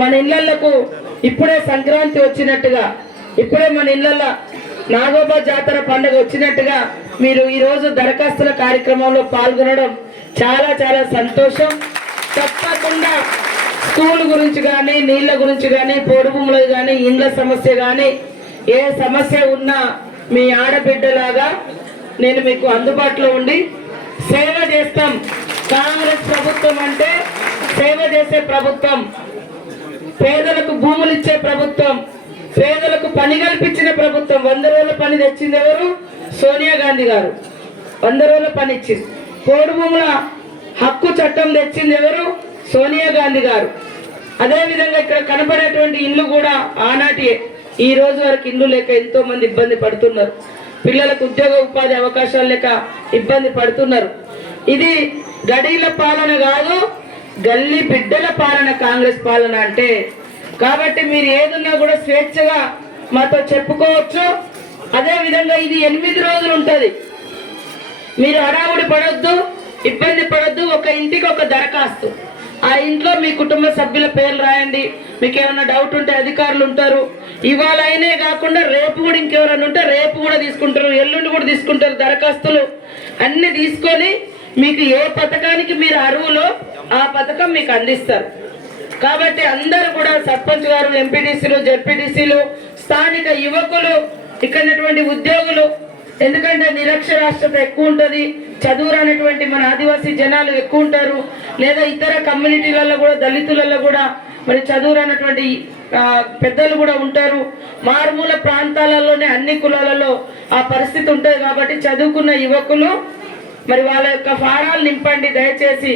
మన ఇళ్లకు ఇప్పుడే సంక్రాంతి వచ్చినట్టుగా, ఇప్పుడే మన ఇళ్లలో నాగోబా జాతర పండుగ వచ్చినట్టుగా మీరు ఈరోజు దరఖాస్తుల కార్యక్రమంలో పాల్గొనడం చాలా చాలా సంతోషం. తప్పకుండా స్కూల్ గురించి కానీ, నీళ్ళ గురించి కానీ, పొడి భూములు కానీ, ఇండ్ల సమస్య కానీ, ఏ సమస్య ఉన్నా మీ ఆడబిడ్డలాగా నేను మీకు అందుబాటులో ఉండి సేవ చేస్తాం. కాంగ్రెస్ ప్రభుత్వం అంటే సేవ చేసే ప్రభుత్వం, పేదలకు భూములు ఇచ్చే ప్రభుత్వం, పేదలకు పని కల్పించిన ప్రభుత్వం. 100 రోజుల పని తెచ్చింది ఎవరు? సోనియా గాంధీ గారు 100 రోజుల పని ఇచ్చింది. పోడు భూముల హక్కు చట్టం తెచ్చింది ఎవరు? సోనియా గాంధీ గారు. అదేవిధంగా ఇక్కడ కనబడేటువంటి ఇల్లు కూడా ఆనాటియే. ఈ రోజు వరకు ఇల్లు లేక ఎంతో మంది ఇబ్బంది పడుతున్నారు. పిల్లలకు ఉద్యోగ ఉపాధి అవకాశాలు లేక ఇబ్బంది పడుతున్నారు. ఇది గడీల పాలన కాదు, గల్లీ బిడ్డల పాలన కాంగ్రెస్ పాలన అంటే. కాబట్టి మీరు ఏదున్నా కూడా స్వేచ్ఛగా మాతో చెప్పుకోవచ్చు. అదేవిధంగా ఇది 8 రోజులు ఉంటుంది. మీరు హడావుడి పడొద్దు, ఇబ్బంది పడొద్దు. ఒక ఇంటికి ఒక దరఖాస్తు, ఆ ఇంట్లో మీ కుటుంబ సభ్యుల పేర్లు రాయండి. మీకు ఏమైనా డౌట్ ఉంటే అధికారులు ఉంటారు. ఇవాళ అయినే కాకుండా రేపు కూడా ఇంకెవరైనా ఉంటే రేపు కూడా తీసుకుంటారు, ఎల్లుండి కూడా తీసుకుంటారు. దరఖాస్తులు అన్ని తీసుకొని మీకు ఏ పథకానికి మీరు అర్హులో ఆ పథకం మీకు అందిస్తారు. కాబట్టి అందరూ కూడా సర్పంచ్ గారు, ఎంపీటీసీలు, జెడ్పీటీసీలు, స్థానిక యువకులు, ఇక్కడటువంటి ఉద్యోగులు, ఎందుకంటే నిరక్షరాస్యత ఎక్కువ ఉంటుంది, చదువు రానటువంటి మన ఆదివాసీ జనాలు ఎక్కువ ఉంటారు, లేదా ఇతర కమ్యూనిటీలలో కూడా, దళితులలో కూడా మరి చదువు రానటువంటి పెద్దలు కూడా ఉంటారు. మారుమూల ప్రాంతాలలోనే అన్ని కులాలలో ఆ పరిస్థితి ఉంటుంది. కాబట్టి చదువుకున్న యువకులు మరి వాళ్ళ యొక్క ఫారాలు నింపండి దయచేసి.